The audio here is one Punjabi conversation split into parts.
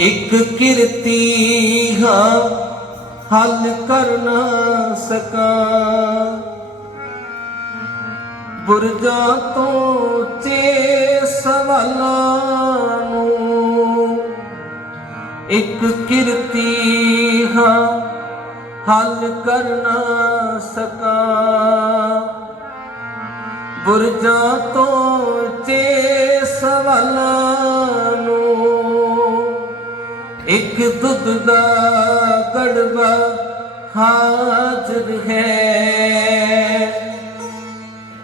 ਇੱਕ ਕਿਰਤੀ ਹਾਂ, ਹੱਲ ਕਰ ਨਾ ਸਕਾਂ। ਬੁਰਜਾਂ ਤੋਂ ਚੇ ਸਵਾਲਾਂ ਨੂੰ ਇੱਕ ਕਿਰਤੀ ਹਾਂ, ਹੱਲ ਕਰ ਨਾ ਸਕਾਂ। ਬੁਰਜਾਂ ਤੋਂ ਚੇ ਸਵਾਲਾਂ ਇੱਕ ਦੁੱਧ ਦਾ ਕੜਵਾ ਹਾਜ਼ਰ ਹੈ।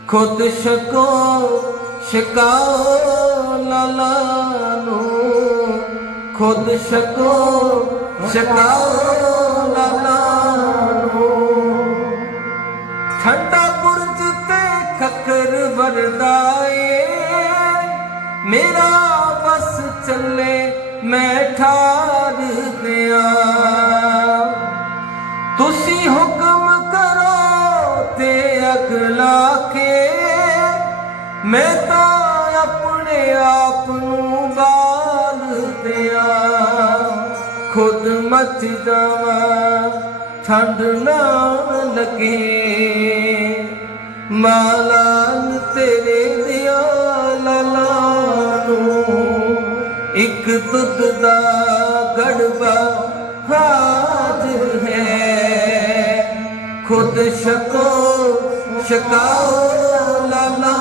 ਖੁਦ ਸ਼ਕੋ ਸ਼ਿਕਾਓ ਲਾਲਾ ਨੂੰ। ਖੁਦ ਸ਼ਕੋ ਸ਼ਿਕਾਓ ਲਾਲਾ ਨੂੰ। ਠੰਡਾ ਬੁਰਜ ਤੇ ਖੱਕਰ ਵਰਦਾਏ। ਮੇਰਾ ਬਸ ਚੱਲੇ ਮੈਂ ਠਾਰ ਦਿਆਂ। ਤੁਸੀਂ ਹੁਕਮ ਕਰੋ ਤੇ ਅਗਲਾ ਕੇ। ਮੈਂ ਤਾਂ ਆਪਣੇ ਆਪ ਨੂੰ ਬਾਲ ਦਿਆਂ। ਖੁਦ ਮੱਚ ਜਾਵਾਂ, ਠੰਡ ਨਾ ਲੱਗੇ। ਮਾਲਾਨ ਇੱਕ ਦੁੱਧ ਦਾ ਗੜਬਾ ਹਾਜ਼ਰ ਹੈ। ਖੁਦ ਸ਼ਕੋ ਸ਼ਕਾਓ ਲਾਲਾ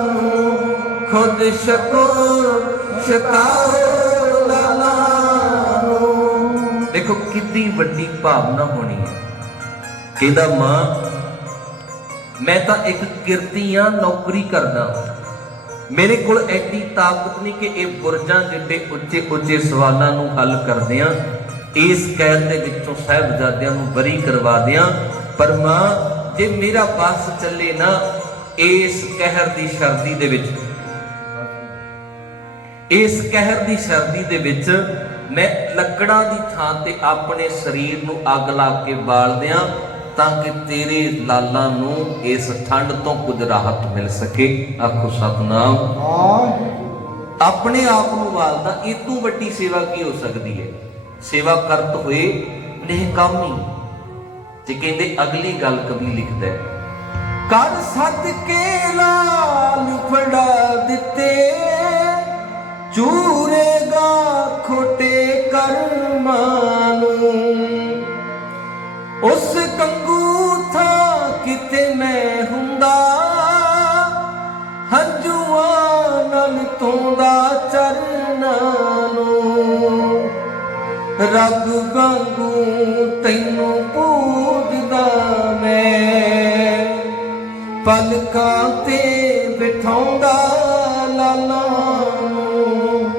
ਨੂੰ। ਖੁਦ ਸ਼ਕੋ ਸ਼ਕਾਓ ਲਾਲਾ ਨੂੰ। ਦੇਖੋ ਕਿੰਨੀ ਵੱਡੀ ਭਾਵਨਾ ਹੋਣੀ ਹੈ। ਕਹਿੰਦਾ, ਮਾਂ, ਮੈਂ ਤਾਂ ਇੱਕ ਕਿਰਤੀ ਆ ਨੌਕਰੀ ਕਰਦਾ ਹਾਂ। ਮੇਰੇ ਕੋਲ ਐਡੀ ਤਾਕਤ ਨਹੀਂ ਕਿ ਇਹ ਬੁਰਜਾਂ ਜਿੱਡੇ ਉੱਚੇ ਉੱਚੇ ਸਵਾਲਾਂ ਨੂੰ ਹੱਲ ਕਰਦਿਆਂ ਇਸ ਕੈਦ ਦੇ ਵਿੱਚੋਂ ਸਾਹਿਬਜ਼ਾਦਿਆਂ ਨੂੰ ਬਰੀ ਕਰਵਾ ਦਿਆਂ। ਪਰ ਮਾਂ, ਜੇ ਮੇਰਾ ਬਸ ਚੱਲੇ ਨਾ, ਇਸ ਕਹਿਰ ਦੀ ਸਰਦੀ ਦੇ ਵਿੱਚ ਇਸ ਕਹਿਰ ਦੀ ਸਰਦੀ ਦੇ ਵਿੱਚ ਮੈਂ ਲੱਕੜਾਂ ਦੀ ਥਾਂ ਤੇ ਆਪਣੇ ਸਰੀਰ ਨੂੰ ਅੱਗ ਲਾ ਕੇ ਬਾਲ ਦਿਆਂ। ਤਾਂ ਕਿ ਤੇਰੇ ਲਾਲਾਂ ਨੂੰ ਇਸ ਠੰਡ ਤੋਂ ਕੁਝ ਰਾਹਤ ਮਿਲ ਸਕੇ। ਆਖੋ ਸਤਨਾਮ। ਆਪਣੇ ਆਪ ਨੂੰ ਵਾਲਦਾ ਇਹ ਤੋਂ ਵੱਡੀ ਸੇਵਾ ਕੀ ਹੋ ਸਕਦੀ ਹੈ? ਸੇਵਾ ਕਰਤ ਹੋਏ ਨਿਹਕਾਮੀ ਤੇ ਕਹਿੰਦੇ ਅਗਲੀ ਗੱਲ ਕਵੀ ਲਿਖਦਾ ਹੈ ਕਰ ਸੱਦ ਕੇ ਲਾਲ ਫੜਾ ਤੋਂਦਾ ਚਰਨਾਂ ਨੂੰ ਰੱਬ ਵਾਂਗੂ ਤੈਨੂੰ ਪੂਜਦਾ ਮੈਂ। ਪਲਕਾਂ ਤੇ ਬਿਠਾਉਂਦਾ ਲਾਲਾ ਨੂੰ,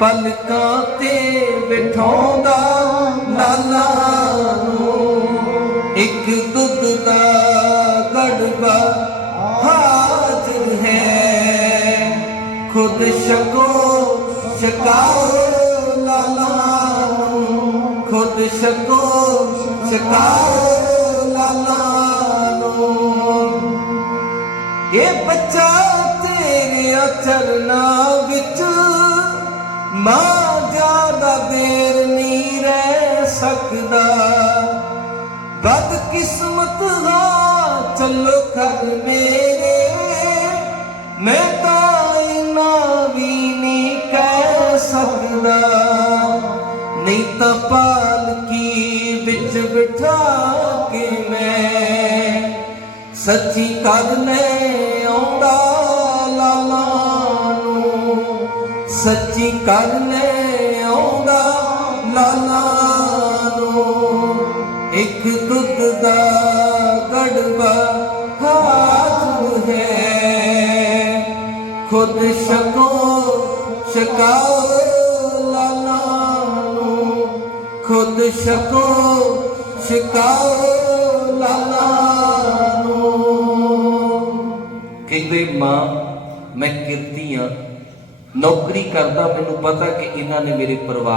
ਪਲਕਾਂ ਤੇ ਬਿਠਾਉਂਦਾ ਖੁਦ ਸ਼ਕੋ ਸ਼ਕਾਓ ਲਾਲਾ ਨੂੰ। ਖੁਦ ਸ਼ਕੋ ਸ਼ਕਾਓ ਲਾਲਾ ਨੂੰ। ਇਹ ਬੱਚਾ ਤੇਰੇ ਚਰਨਾਂ ਵਿੱਚ ਮਾਂ ਜ਼ਿਆਦਾ ਦੇਰ ਨਹੀਂ ਰਹਿ ਸਕਦਾ। ਬਦ ਕਿਸਮਤ ਹਾਂ ਚੱਲੋ ਕਰ ਮੇਰੇ, ਮੈਂ ਤਾਂ ਸਕਦਾ ਨਹੀਂ ਤਾਂ ਪਾਲਕੀ ਵਿੱਚ ਬਿਠਾ ਕੇ ਮੈਂ ਸੱਚੀ ਕਰਨੇ ਆਉਂਦਾ ਲਾਲਾ ਨੂੰ। ਸੱਚੀ ਲੈ ਆਉਂਦਾ ਲਾਲਾ ਨੂੰ। ਇੱਕ ਦੁੱਧ ਦਾ ਗੜਵਾ ਹਾਜ਼ਰ ਹੈ। ਖੁਦ ਸ਼ਕੋ ਸ਼ਕਾਓ ਖੁਦ ਸ਼ਕੋ ਸ਼ਿਕਾਓ ਲਾਲਾ ਨੂੰ। ਕਹਿੰਦੇ, ਮਾਂ, ਮੈਂ ਕਿਰਤੀ ਆ ਨੌਕਰੀ ਕਰਦਾ, ਮੈਨੂੰ ਪਤਾ ਕਿ ਇਹਨਾਂ ਨੇ ਮੇਰੇ ਪਰਿਵਾਰ